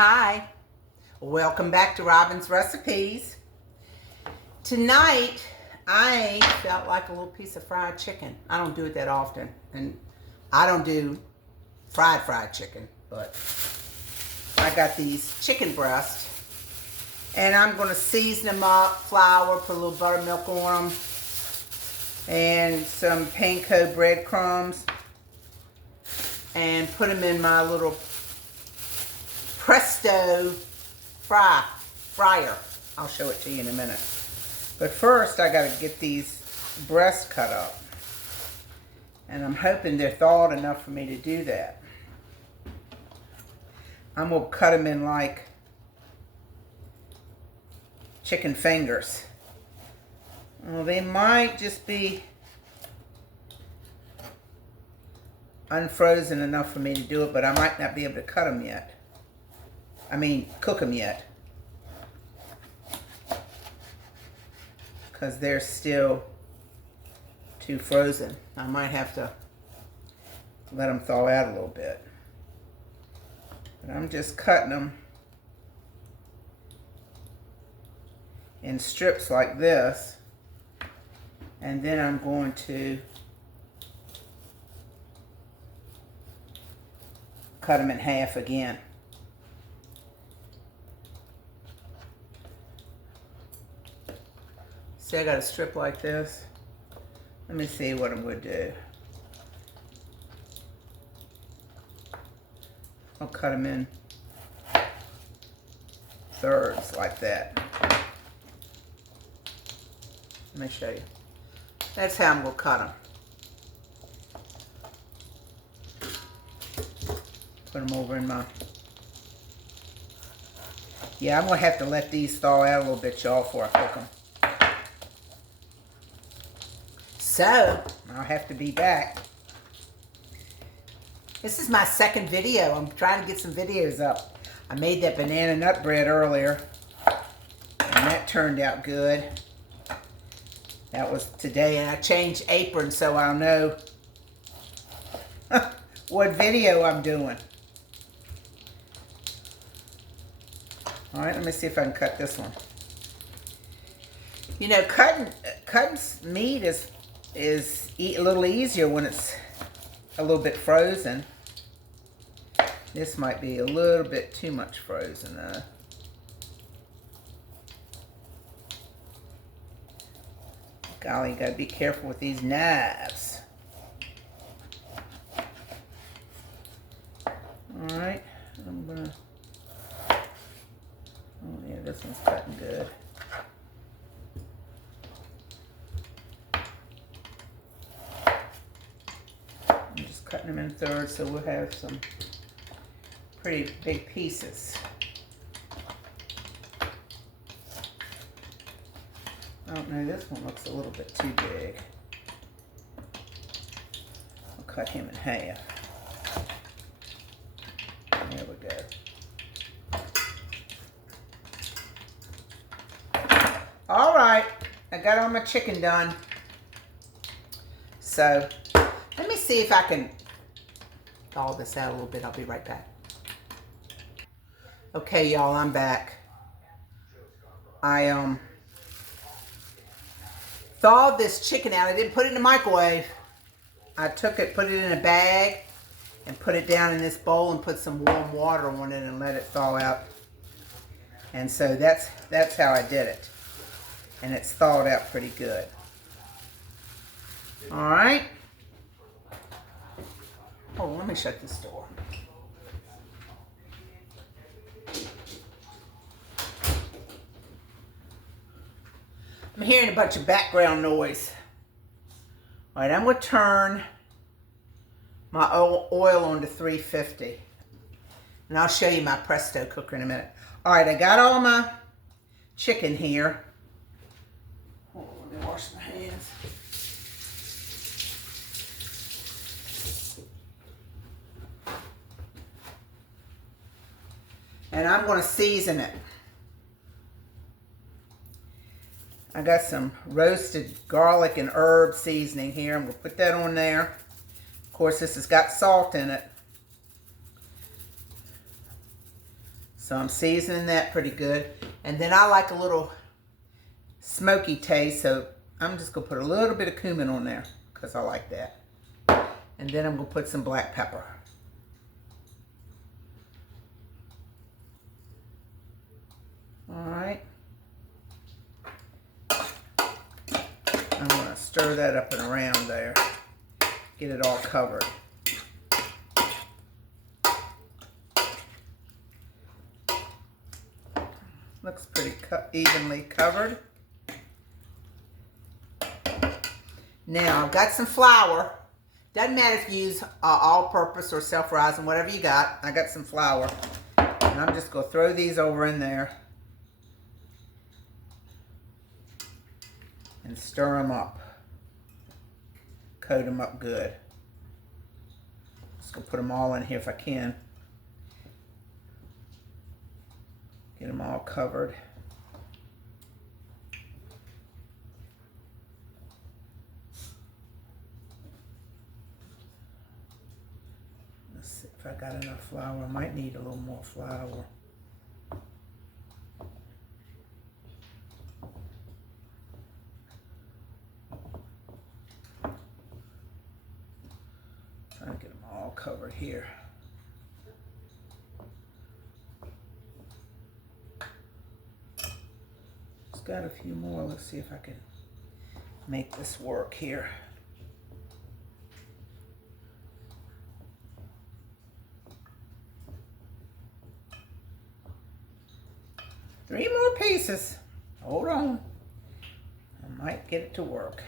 Hi, welcome back to Robin's Recipes. Tonight, I felt like a little piece of fried chicken. I don't do it that often, and I don't do fried chicken, but I got these chicken breasts, and I'm going to season them up, flour, put a little buttermilk on them, and some panko breadcrumbs, and put them in my little Presto fryer. I'll show it to you in a minute. But first, I got to get these breasts cut up. And I'm hoping they're thawed enough for me to do that. I'm going to cut them in like chicken fingers. Well, they might just be unfrozen enough for me to do it, but I might not be able to cut them yet. Cook them yet. Because they're still too frozen. I might have to let them thaw out a little bit. But I'm just cutting them in strips like this. And then I'm going to cut them in half again. See, I got a strip like this. Let me see what I'm going to do. I'll cut them in thirds like that. Let me show you. That's how I'm going to cut them. Put them over in my... Yeah, I'm going to have to let these thaw out a little bit, y'all, before I cook them. So, I'll have to be back. This is my second video. I'm trying to get some videos up. I made that banana nut bread earlier, and that turned out good. That was today, and I changed apron so I'll know what video I'm doing. Alright, let me see if I can cut this one. You know, cutting meat is a little easier when it's a little bit frozen. This might be a little bit too much frozen though. Golly, you gotta be careful with these knives. Alright, I'm gonna... Oh yeah, this one's cutting good. Cutting them in thirds so we'll have some pretty big pieces. I don't know, this one looks a little bit too big. I'll cut him in half. There we go. Alright, I got all my chicken done. So, let me see if I can thaw this out a little bit. I'll be right back. Okay, y'all, I'm back. I thawed this chicken out. I didn't put it in the microwave. I took it, put it in a bag, and put it down in this bowl and put some warm water on it and let it thaw out. And so that's how I did it. And it's thawed out pretty good. All right. Oh, let me shut this door. I'm hearing a bunch of background noise. All right, I'm going to turn my oil on to 350. And I'll show you my Presto cooker in a minute. All right, I got all my chicken here. Oh, let me wash my hands. And I'm going to season it. I got some roasted garlic and herb seasoning here. I'm going to put that on there. Of course, this has got salt in it. So I'm seasoning that pretty good. And then I like a little smoky taste, so I'm just going to put a little bit of cumin on there because I like that. And then I'm going to put some black pepper. All right. I'm going to stir that up and around there. Get it all covered. Looks pretty evenly covered. Now I've got some flour. Doesn't matter if you use all-purpose or self-rising, whatever you got. I got some flour. And I'm just going to throw these over in there. And stir them up. Coat them up good. Just going to put them all in here if I can. Get them all covered. Let's see if I got enough flour. I might need a little more flour. Trying to get them all covered here. Got a few more. Let's see if I can make this work here. Three more pieces. Hold on. I might get it to work.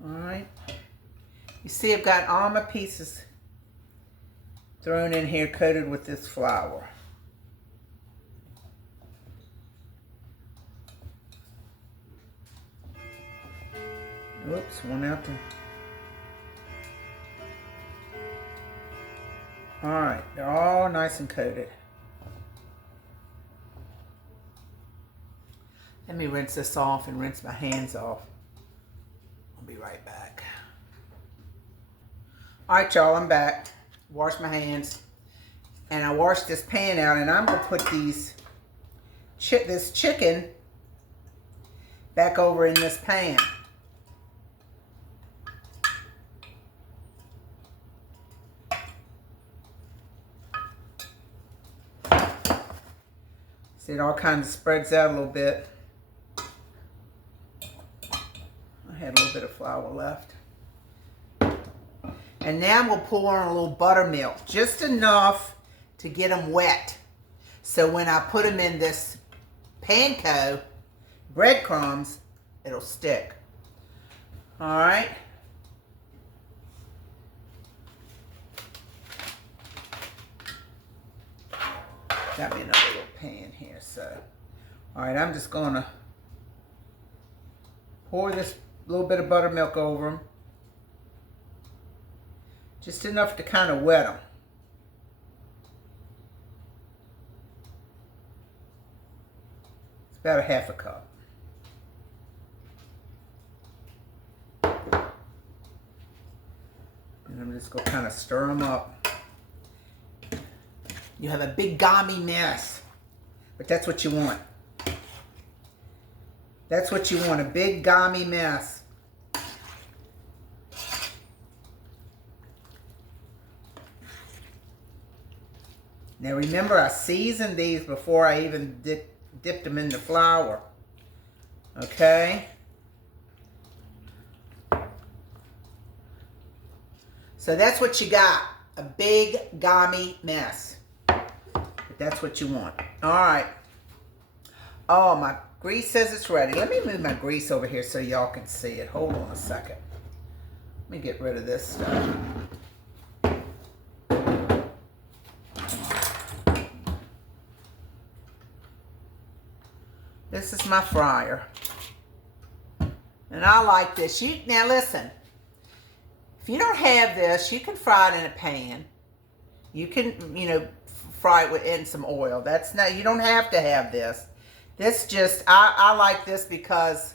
All right. You see, I've got all my pieces thrown in here, coated with this flour. Oops, one out there. All right, they're all nice and coated. Let me rinse this off and rinse my hands off. I'll be right back. All right, y'all, I'm back. Wash my hands. And I washed this pan out, and I'm going to put this chicken back over in this pan. See, it all kind of spreads out a little bit. I had a little bit of flour left. And now I'm going to pour on a little buttermilk, just enough to get them wet. So when I put them in this panko, breadcrumbs, it'll stick. All right. Got me another little pan here, so. All right, I'm just going to pour this little bit of buttermilk over them. Just enough to kind of wet them. It's about a half a cup. And I'm just going to kind of stir them up. You have a big gummy mess. But that's what you want. That's what you want, a big gummy mess. Now remember, I seasoned these before I even dipped them in the flour. Okay? So that's what you got. A big gummy mess. But that's what you want. Alright. Oh, my grease says it's ready. Let me move my grease over here so y'all can see it. Hold on a second. Let me get rid of this stuff. This is my fryer. And I like this. Now listen, if you don't have this, you can fry it in a pan. You can, fry it in some oil. You don't have to have this. This just, I like this because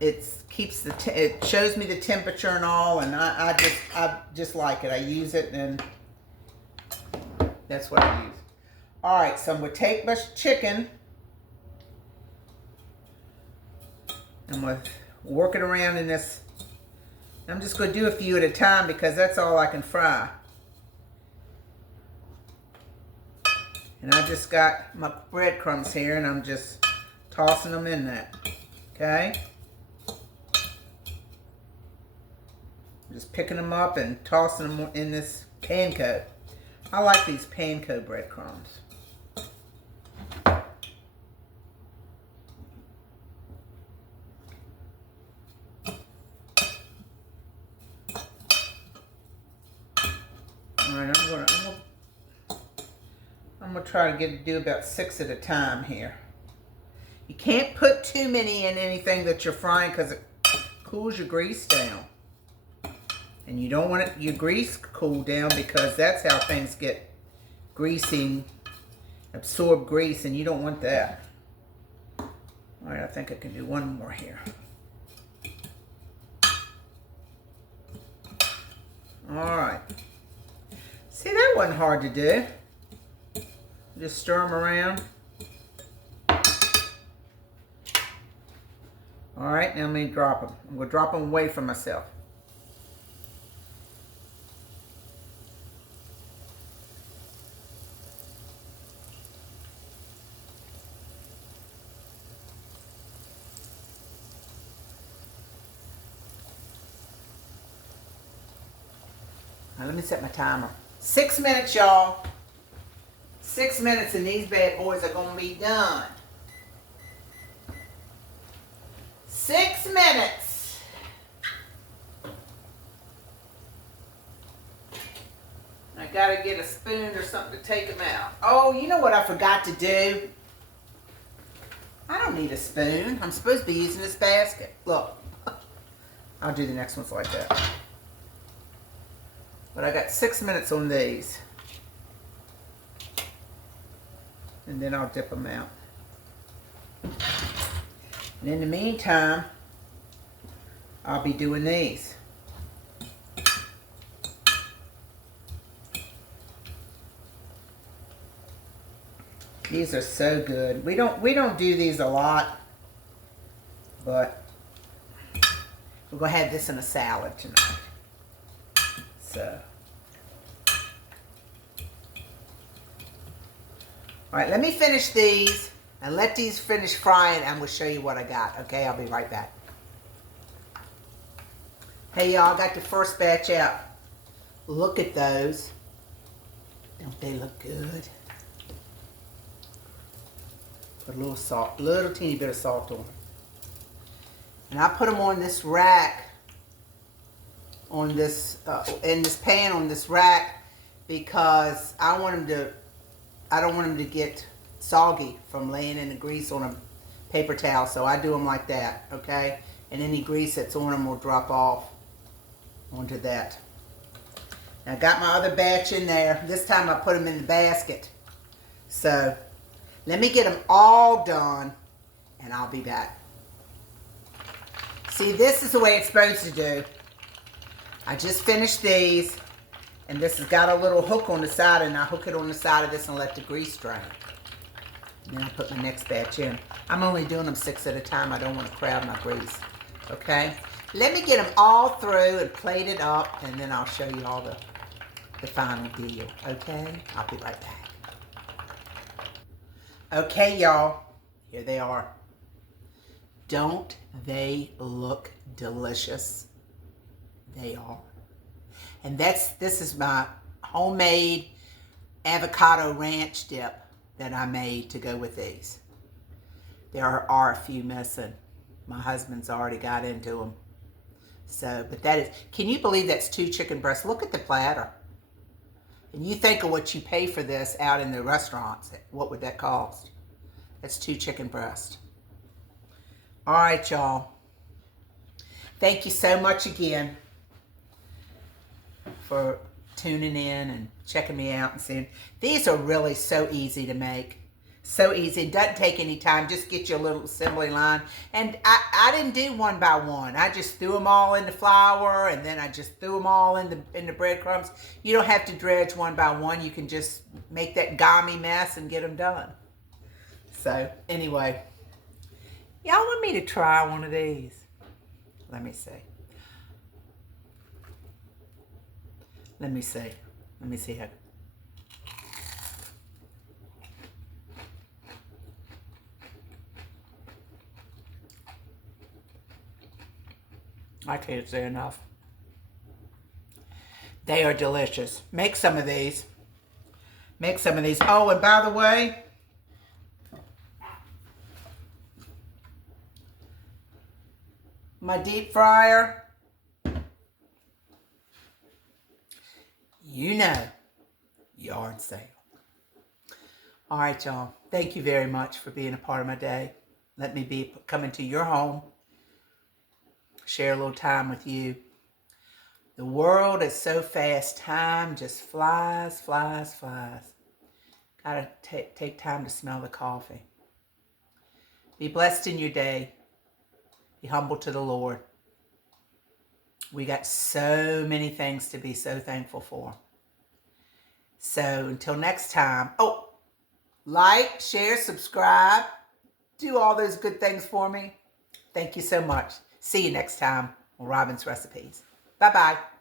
it keeps it shows me the temperature and all, and I just like it. I use it, and that's what I use. All right, so I'm gonna take my chicken. I'm gonna work it around in this. I'm just gonna do a few at a time because that's all I can fry. And I just got my breadcrumbs here, and I'm just tossing them in that. Okay. Just picking them up and tossing them in this panko. I like these panko breadcrumbs. Alright, I'm gonna try to do about 6 at a time here. You can't put too many in anything that you're frying because it cools your grease down. And you don't want your grease cool down because that's how things get greasy, absorb grease, and you don't want that. All right, I think I can do one more here. All right. See, that wasn't hard to do. Just stir them around. All right, now I'm going to drop them. I'm going to drop them away from myself. Now let me set my timer. 6 minutes, y'all. 6 minutes and these bad boys are going to be done. 6 minutes. I got to get a spoon or something to take them out. Oh, you know what I forgot to do? I don't need a spoon. I'm supposed to be using this basket. Look. I'll do the next ones like that. But I got 6 minutes on these. And then I'll dip them out. And in the meantime, I'll be doing these. These are so good. We don't do these a lot, but we're gonna have this in a salad tonight. So, all right, let me finish these and let these finish frying. I'm gonna show you what I got. Okay, I'll be right back. Hey y'all, I got the first batch out. Look at those. Don't they look good? Put a little salt, little teeny bit of salt on them. And I put them on this rack, on this, in this pan on this rack, because I don't want them to get soggy from laying in the grease on a paper towel. So I do them like that, okay? And any grease that's on them will drop off onto that. Now I got my other batch in there. This time I put them in the basket. So let me get them all done and I'll be back. See, this is the way it's supposed to do. I just finished these, and this has got a little hook on the side, and I hook it on the side of this and let the grease drain. And then I put my next batch in. I'm only doing them 6 at a time. I don't want to crowd my grease. Okay? Let me get them all through and plated up, and then I'll show you all the final deal. Okay? I'll be right back. Okay, y'all. Here they are. Don't they look delicious? They are. And this is my homemade avocado ranch dip that I made to go with these. There are a few missing. My husband's already got into them. So, but that is, can you believe that's 2 chicken breasts? Look at the platter. And you think of what you pay for this out in the restaurants. What would that cost? That's 2 chicken breasts. All right, y'all. Thank you so much again for tuning in and checking me out and seeing. These are really so easy to make. So easy. It doesn't take any time. Just get your little assembly line. And I didn't do one by one. I just threw them all in the flour, and then I just threw them all in the breadcrumbs. You don't have to dredge one by one. You can just make that gummy mess and get them done. So anyway, y'all want me to try one of these? Let me see. Let me see. Let me see how. I can't say enough. They are delicious. Make some of these. Make some of these. Oh, and by the way, my deep fryer, you know, yard sale. All right, y'all. Thank you very much for being a part of my day. Let me be coming to your home, share a little time with you. The world is so fast. Time just flies, flies, flies. Gotta take time to smell the coffee. Be blessed in your day. Be humble to the Lord. We got so many things to be so thankful for. So until next time. Oh, like, share, subscribe. Do all those good things for me. Thank you so much. See you next time on Robin's Recipes. Bye-bye.